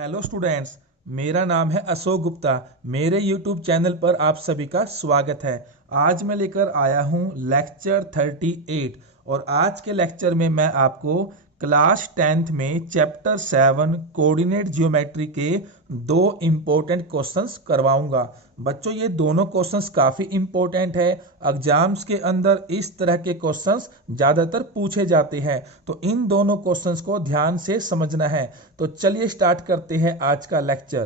Hello students. मेरा नाम है अशोक गुप्ता। मेरे यूट्यूब चैनल पर आप सभी का स्वागत है। आज मैं लेकर आया हूं लेक्चर 38 और आज के लेक्चर में मैं आपको क्लास 10th में चैप्टर 7 कोऑर्डिनेट ज्योमेट्री के दो इम्पोर्टेंट क्वेश्चंस करवाऊंगा। बच्चों, ये दोनों क्वेश्चंस काफ़ी इम्पोर्टेंट है। एग्जाम्स के अंदर इस तरह के क्वेश्चंस ज़्यादातर पूछे जाते हैं, तो इन दोनों क्वेश्चंस को ध्यान से समझना है। तो चलिए स्टार्ट करते हैं आज का लेक्चर।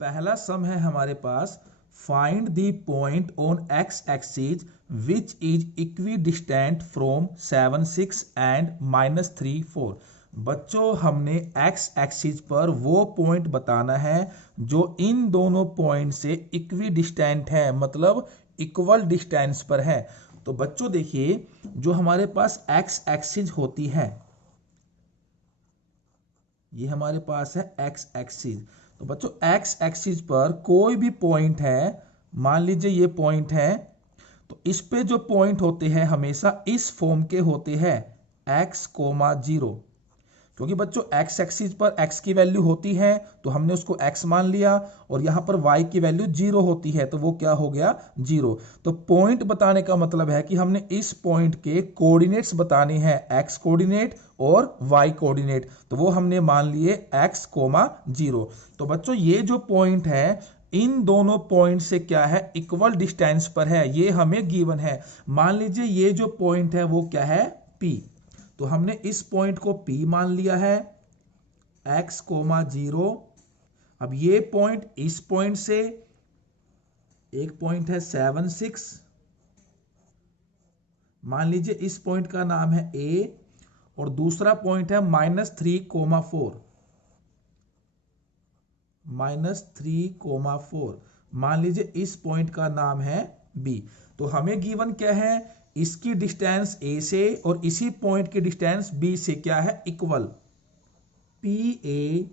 पहला सम है हमारे पास, find the point on X axis which is equidistant from 7 6 and -3 4। बच्चों, हमने एक्स एक्सिस पर वो पॉइंट बताना है जो इन दोनों पॉइंट से इक्विडिस्टेंट है, मतलब इक्वल डिस्टेंस पर है। तो बच्चों देखिए, जो हमारे पास एक्स एक्सिस होती है, ये हमारे पास है एक्स एक्सिस। तो बच्चों, एक्स एक्सिस पर कोई भी पॉइंट है, मान लीजिए ये पॉइंट है, तो इस पे जो पॉइंट होते हैं हमेशा इस फॉर्म के होते हैं, x, 0। क्योंकि बच्चों एक्स एक्सिस पर x की वैल्यू होती है तो हमने उसको x मान लिया, और यहां पर y की वैल्यू 0 होती है तो वो क्या हो गया, 0। तो पॉइंट बताने का मतलब है कि हमने इस पॉइंट के कोऑर्डिनेट्स बताने हैं, x कोऑर्डिनेट और y कोऑर्डिनेट। तो वो हमने मान लिए x, 0। तो बच्चों ये जो पॉइंट है, इन दोनों पॉइंट से क्या है, इक्वल डिस्टेंस पर है, ये हमें गिवन है। मान लीजिए ये जो पॉइंट है वो क्या है, P। तो हमने इस पॉइंट को P मान लिया है, x, 0। अब ये पॉइंट इस पॉइंट से, एक पॉइंट है 7 6, मान लीजिए इस पॉइंट का नाम है A, और दूसरा पॉइंट है -3, 4, -3, 4। मान लीजिए इस पॉइंट का नाम है B। तो हमें गिवन क्या है, इसकी डिस्टेंस A से और इसी पॉइंट की डिस्टेंस B से क्या है, equal. PA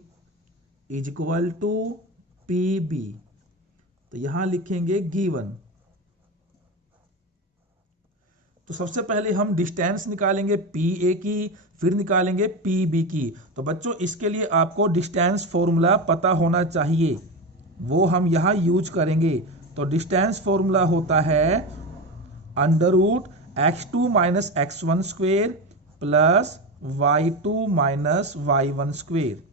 is equal to PB। तो यहां लिखेंगे गिवन। तो सबसे पहले हम डिस्टेंस निकालेंगे PA की, फिर निकालेंगे PB की। तो बच्चों इसके लिए आपको डिस्टेंस फॉर्मूला पता होना चाहिए, वो हम यहां यूज करेंगे। तो डिस्टेंस फॉर्मूला होता है √x2 - x1 square plus y2 - y1 square.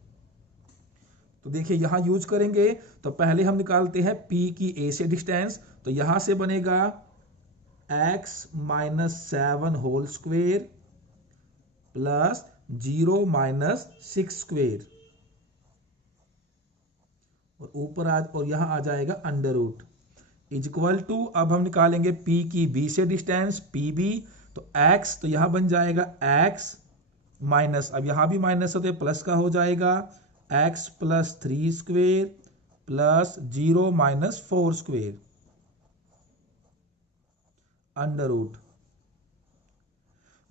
तो देखिए यहां यूज करेंगे, तो पहले हम निकालते हैं P की A से डिस्टेंस। तो यहां से बनेगा x - 7 whole square plus 0 - 6 square, और ऊपर और यहां आ जाएगा √ इज इक्वल टू, अब हम निकालेंगे P की B से डिस्टेंस PB। तो x, तो यहां बन जाएगा x माइनस, अब यहां भी माइनस होते प्लस का हो जाएगा, x + 3 स्क्वेयर प्लस 0 - 4 स्क्वेयर √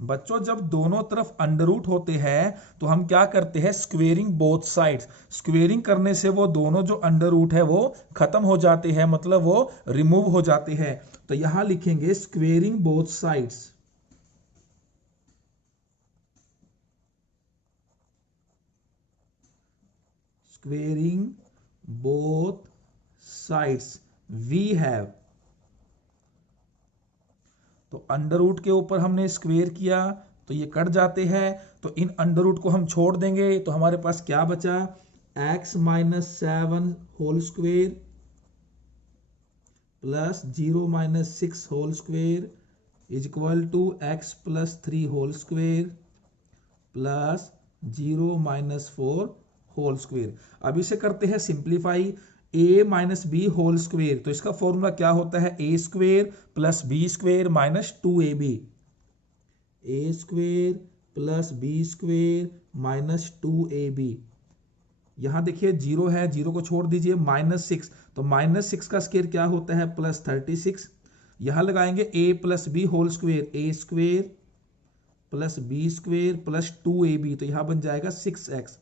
बच्चों जब दोनों तरफ √ होते हैं तो हम क्या करते हैं, स्क्वेयरिंग बोथ साइड्स। स्क्वेयरिंग करने से वो दोनों जो √ है वो खत्म हो जाते हैं, मतलब वो रिमूव हो जाते हैं। तो यहां लिखेंगे squaring both sides. Squaring both sides we have. तो √ के ऊपर हमने स्क्वेयर किया तो ये कट जाते हैं, तो इन √ को हम छोड़ देंगे। तो हमारे पास क्या बचा, x - 7 whole square plus 0 - 6 whole square is equal to x + 3 whole square plus 0 - 4 whole square. अब इसे करते हैं simplify, a - b whole square. तो इसका फॉर्मूला क्या होता है, a square plus b square minus 2ab। a square plus b square minus 2ab। यहां देखिए 0 है, 0 को छोड़ दीजिए, -6। तो -6 का स्क्वायर क्या होता है, +36। यहां लगाएंगे a + b whole square, a square plus b square plus 2ab। तो यहां बन जाएगा 6x,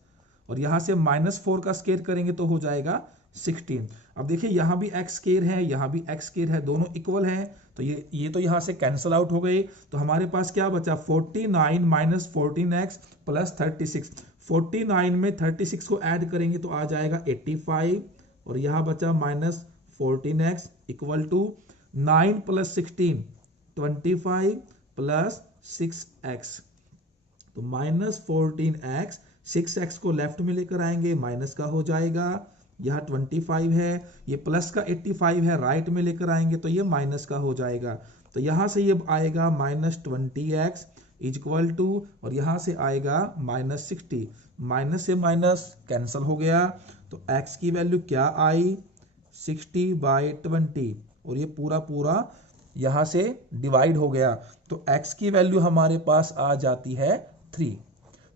और यहां से -4 का स्क्वायर करेंगे तो हो जाएगा 16। अब देखिए यहां भी x स्क्वायर है, यहां भी x स्क्वायर है, दोनों इक्वल हैं। तो ये तो यहां से कैंसिल आउट हो गए। तो हमारे पास क्या बचा, 49 - 14x प्लस 36। 49 में 36 को ऐड करेंगे तो आ जाएगा 85 और यहाँ बचा minus 14x equal to 9 plus 16 25 plus 6x, तो माइनस 14x, 6x को लेफ्ट में लेकर आएंगे माइनस का हो जाएगा, यह 25 है, ये प्लस का 85 है, राइट में लेकर आएंगे तो ये माइनस का हो जाएगा। तो यहां से ये आएगा माइनस 20x इक्वल टू, और यहां से आएगा माइनस 60, माइनस से माइनस कैंसिल हो गया, तो x की वैल्यू क्या आई 60/20, और ये पूरा पूरा यहां से डिवाइड हो गया, तो x की वैल्यू हमारे पास आ जाती है 3।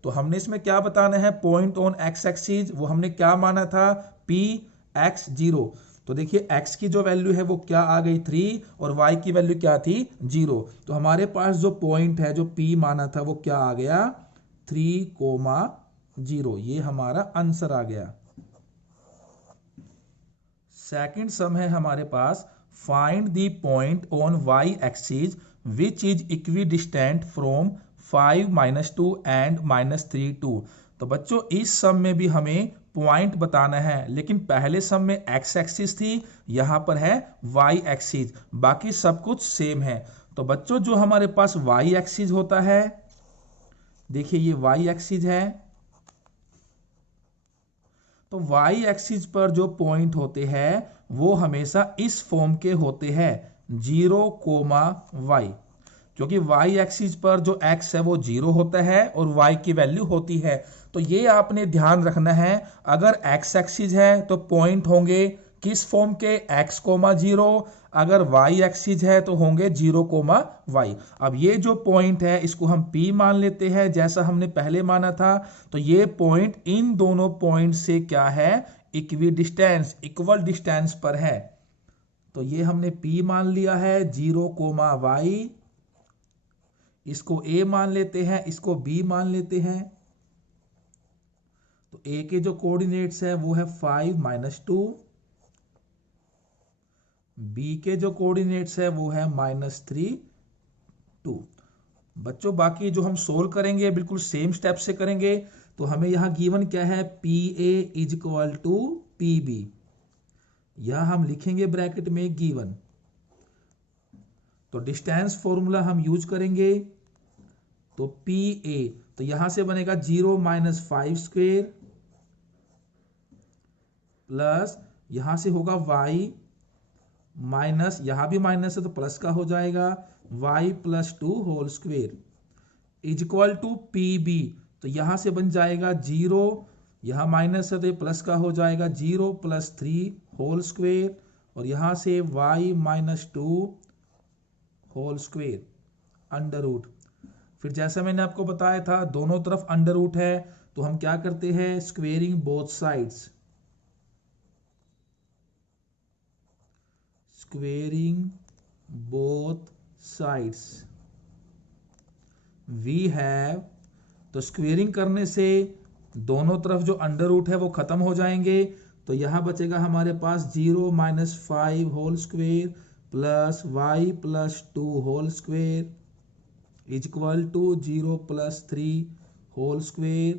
तो हमने इसमें क्या बताना है, पॉइंट ऑन x एक्सिस, वो हमने क्या माना था p x 0। तो देखिए x की जो वैल्यू है वो क्या आ गई 3 और y की वैल्यू क्या थी 0। तो हमारे पास जो पॉइंट है जो p माना था वो क्या आ गया 3,0, ये हमारा आंसर आ गया। सेकंड सम है हमारे पास, find the point on y axis which is equidistant from 5-2 and -3 2। तो बच्चों इस सम में भी हमें पॉइंट बताना है, लेकिन पहले सम में x एक्सिस थी, यहां पर है y एक्सिस, बाकी सब कुछ सेम है। तो बच्चों जो हमारे पास y एक्सिस होता है, देखिए ये y एक्सिस है, तो y एक्सिस पर जो पॉइंट होते हैं वो हमेशा इस फॉर्म के होते हैं 0, y, क्योंकि y एक्सिस पर जो x है वो 0 होता है और y की वैल्यू होती है। तो ये आपने ध्यान रखना है, अगर x एक्सिस है तो पॉइंट होंगे किस फॉर्म के x, 0, अगर y एक्सिस है तो होंगे 0, y। अब ये जो पॉइंट है इसको हम P मान लेते हैं जैसा हमने पहले माना था। तो ये पॉइंट इन दोनों पॉइंट से क्या है, इक्विडिस्टेंस, इक्वल डिस्टेंस पर है। तो ये हमने P मान लिया है 0, y, इसको A मान लेते हैं, इसको B मान लेते हैं। तो A के जो कोऑर्डिनेट्स है वो है 5-2, B के जो कोऑर्डिनेट्स है वो है -3 2। बच्चों बाकी जो हम सोल्व करेंगे बिल्कुल सेम स्टेप से करेंगे। तो हमें यहां गिवन क्या है, PA इक्वल टू PB, यह हम लिखेंगे ब्रैकेट में गिवन। तो डिस्टेंस फॉर्मूला हम यूज करेंगे, तो PA, तो यहां से बनेगा 0 - 5 स्क्वेयर प्लस यहां से होगा y माइनस, यहां भी माइनस है तो प्लस का हो जाएगा, y + 2 whole square equal to PB। तो यहां से बन जाएगा 0, यहां माइनस है तो ये प्लस का हो जाएगा 0 + 3 होल स्क्वेयर, और यहां से y - 2 whole square under root. फिर जैसा मैंने आपको बताया था दोनों तरफ अंडर रूट है, तो हम क्या करते हैं, squaring both sides, squaring both sides we have. तो स्क्वेयरिंग करने से दोनों तरफ जो अंडर रूट है वो खत्म हो जाएंगे। तो यहां बचेगा हमारे पास 0 - 5 whole square plus y + 2 whole square equal to 0 + 3 whole square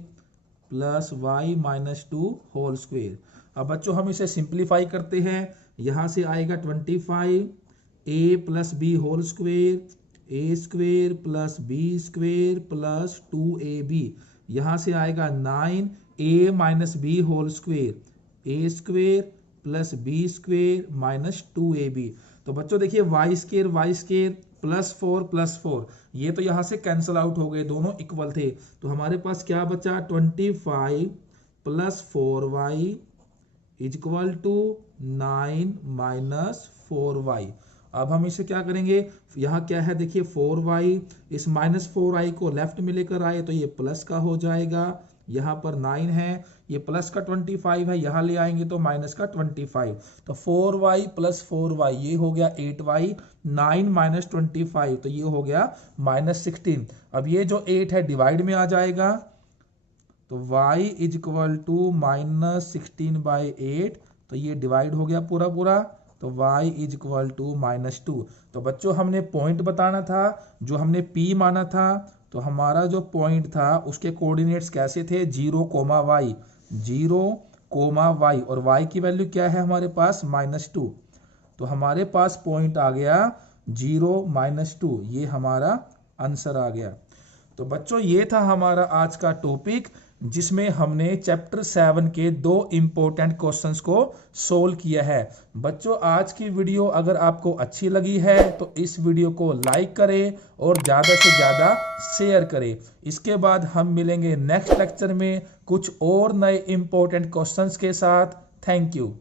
plus y - 2 whole square. अब बच्चों हम इसे सिंप्लीफाई करते हैं, यहां से आएगा 25 a + b whole square, a square plus b square plus 2ab, यहां से आएगा 9 a - b whole square, a square plus b square minus 2ab। तो बच्चों देखिए y स्क्वेयर +4 ये तो यहां से कैंसिल आउट हो गए, दोनों इक्वल थे। तो हमारे पास क्या बचा, 25 + 4y इक्वल टू 9 - 4y। अब हम इसे क्या करेंगे, यहाँ क्या है देखिए 4y, इस -4i को लेफ्ट में लेकर आए तो ये प्लस का हो जाएगा, यहाँ पर 9 है, ये प्लस का 25 है, यहाँ ले आएंगे तो माइनस का 25। तो 4y + 4y ये हो गया 8y, 9 - 25 तो ये हो गया -16। अब ये जो 8 है डिवाइड में आ जाएगा, तो y इक्वल टू -16/8, तो ये डिवाइड हो गया पूरा पूरा, तो y इक्वल टू -2। तो बच्चों हमने पॉइंट बताना था, जो हमने P माना था, तो हमारा जो पॉइंट था उसके कोऑर्डिनेट्स कैसे थे, 0, y और y की वैल्यू क्या है हमारे पास, -2। तो हमारे पास पॉइंट आ गया 0, -2, ये हमारा आंसर आ गया। तो बच्चों ये था हमारा आज का टॉपिक, जिसमें हमने चैप्टर 7 के 2 इम्पोर्टेंट क्वेश्चंस को सोल्व किया है। बच्चों आज की वीडियो अगर आपको अच्छी लगी है तो इस वीडियो को लाइक करें और ज़्यादा से ज़्यादा शेयर करें। इसके बाद हम मिलेंगे नेक्स्ट लेक्चर में कुछ और नए इम्पोर्टेंट क्वेश्चंस के साथ। Thank you.